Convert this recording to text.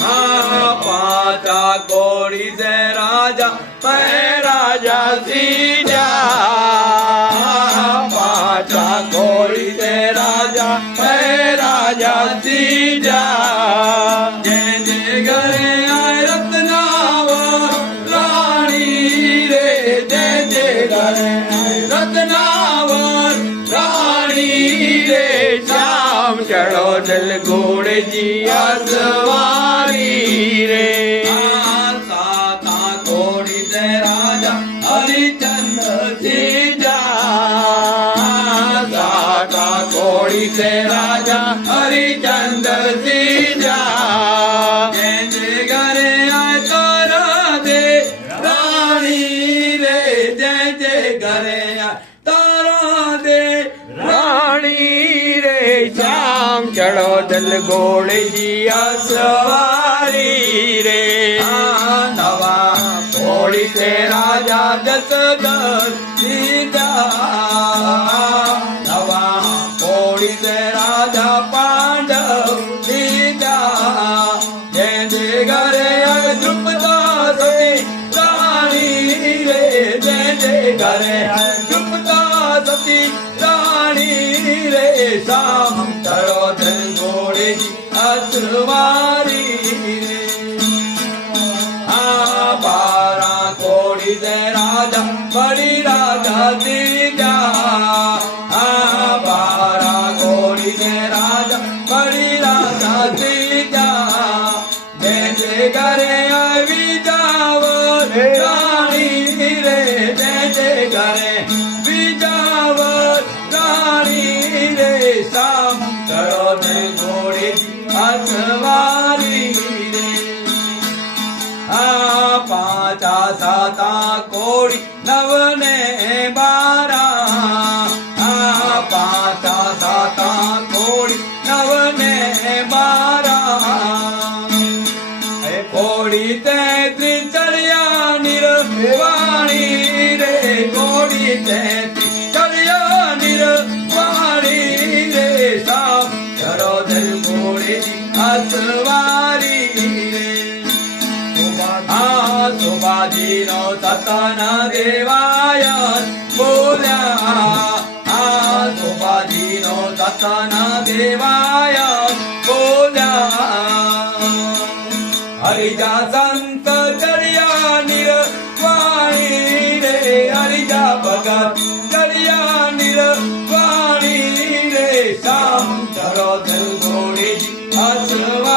पाचा कोड़ी से राजा मैं राजा सीजा पाचा कोड़ी से राजा मैं राजा सीजा जय जय घरे आए रत्नावर रानी रे जय जय घरे आए रत्नावर रानी रे श्याम चढ़ो जल घोड़े जी सवारी रे साता कोड़ी से राजा हरिचंद्र सीजा साता कोड़ी से राजा हरिचंद्र सीजा जय जय घरे आए तारा दे रानी रे जय जय घरे आए तारा दे रानी रे श्याम चढ़ो दल घोड़े जी सवारी रे नवा घोड़ी से राजा जसदर सीधा नवा घोड़ी से राजा पांडव सीधा जय जय घरे आए द्रुपदा सती रानी रे जय जय घरे आए द्रुपदा सती रानी रे शाम चढ़ो दल घोड़े जी सवारी रे बारा कोड़ी से राजा बड़ी राजा सीजा बारा कोड़ी से राजा बड़ी राजा सीजा जय जय घरे आए बीजावर रानी रे जय जय घरे बीजावर रानी रे शाम चढ़ो दल घोड़े सवारी रे पाचा साता कोड़ी नवने बारा पाचा साता कोड़ी नवने बारा कोड़ी तैत्री चढ़िया निर्वाणी रे कोड़ी तैत्री चढ़िया निर्वाणी रे शाम चढ़ो दल घोड़े सवारी रे सुभाजी नो सतन देवाय बोल्या सुभाजी नो सतन देवाय बोल्या हरिजा संत चढ़िया निर्वाणी रे हरिजा भगत चढ़िया निर्वाणी रे शाम चढ़ो दल घोड़े सवारी